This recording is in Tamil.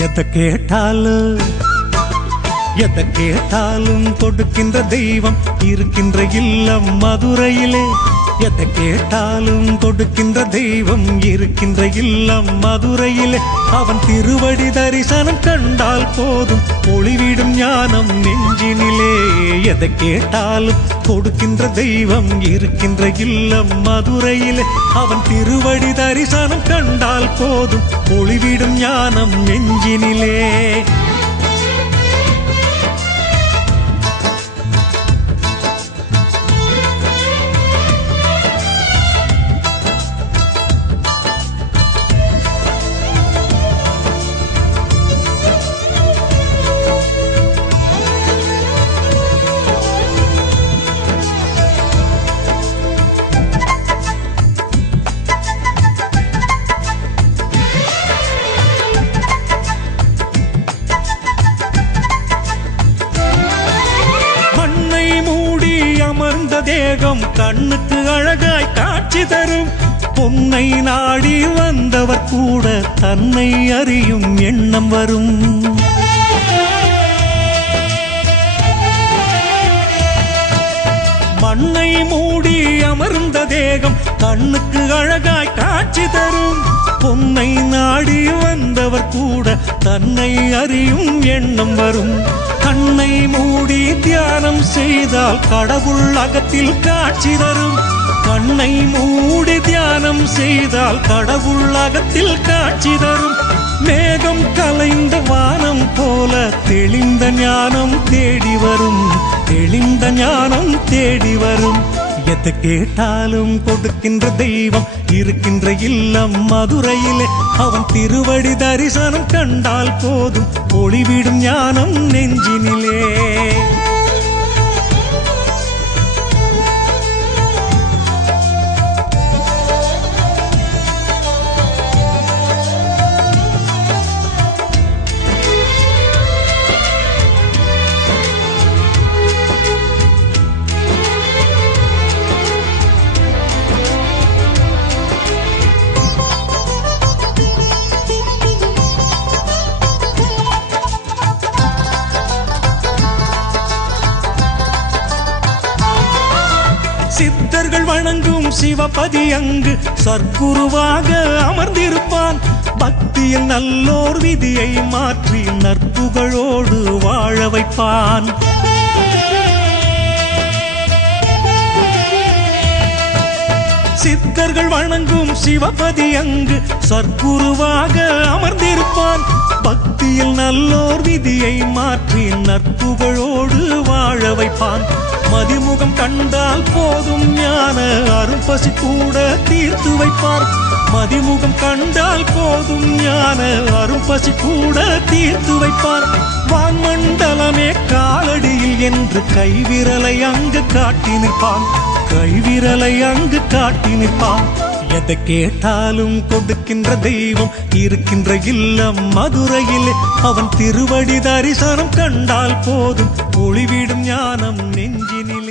यद के ठाल எதை கேட்டாலும் கொடுக்கின்ற தெய்வம் இருக்கின்ற இல்லம் மதுரையிலே. எதை கேட்டாலும் கொடுக்கின்ற தெய்வம் இருக்கின்ற இல்லம் மதுரையிலே. அவன் திருவடி தரிசனம் கண்டால் போதும் ஒளிவிடும் ஞானம் நெஞ்சினிலே. எதை கேட்டாலும் கொடுக்கின்ற தெய்வம் இருக்கின்ற இல்லம் மதுரையிலே. அவன் திருவடி தரிசனம் கண்டால் போதும் ஒளிவிடும் ஞானம் நெஞ்சினிலே. அமர்ந்த தேகம் கண்ணுக்கு அழகாய் காட்சி தரும். பொன்னை நாடி வந்தவர் கூட தன்னை அறியும் எண்ணம் வரும். மண்ணை மூடி அமர்ந்த தேகம் கண்ணுக்கு அழகாய் காட்சி தரும். பொன்னை நாடி வந்தவர் கூட தன்னை அறியும் எண்ணம் வரும். கண்ணை மூடி தியானம் செய்தால் கடவுள் அகத்தில் காட்சி தரும். கண்ணை மூடி தியானம் செய்தால் கடவுள் அகத்தில் காட்சி தரும். மேகம் கலைந்த வானம் போல தெளிந்த ஞானம் தேடி வரும். தெளிந்த ஞானம் தேடி வரும். எதை கேட்டாலும் கொடுக்கின்ற தெய்வம் இருக்கின்ற இல்லம் மதுரையிலே. அவன் திருவடி தரிசனம் கண்டால் போதும். ஒளிவிடும் ஞானம் நெஞ்சினிலே. சித்தர்கள் வணங்கும் சிவபதி அங்கு சர்க்குருவாக அமர்ந்திருப்பான். பக்தியில் நல்லோர் விதியை மாற்றி நற்புகழோடு வாழ வைப்பான். சித்தர்கள் வணங்கும் சிவபதி அங்கு சர்க்குருவாக அமர்ந்திருப்பான். பக்தியில் நல்லோர் விதியை மாற்றி நற்புகழோடு வாழ வைப்பான். மதிமுகம் கண்டால் போதும் ஞான அரும்பசி கூட தீர்த்து வைப்பார். மதிமுகம் கண்டால் போதும் ஞான அரும்பசி கூட தீர்த்து வைப்பார். வான்மண்டலமே காலடியில் என்று கைவிரலை அங்கு காட்டி நிற்பான். கைவிரலை அங்கு காட்டி நிற்பான். எதை கேட்டாலும் கொடுக்கின்ற தெய்வம் இருக்கின்ற இல்லம் மதுரையிலே. அவன் திருவடி தரிசனம் கண்டால் போதும். ஒளிவிடும் ஞானம் நெஞ்சினில்.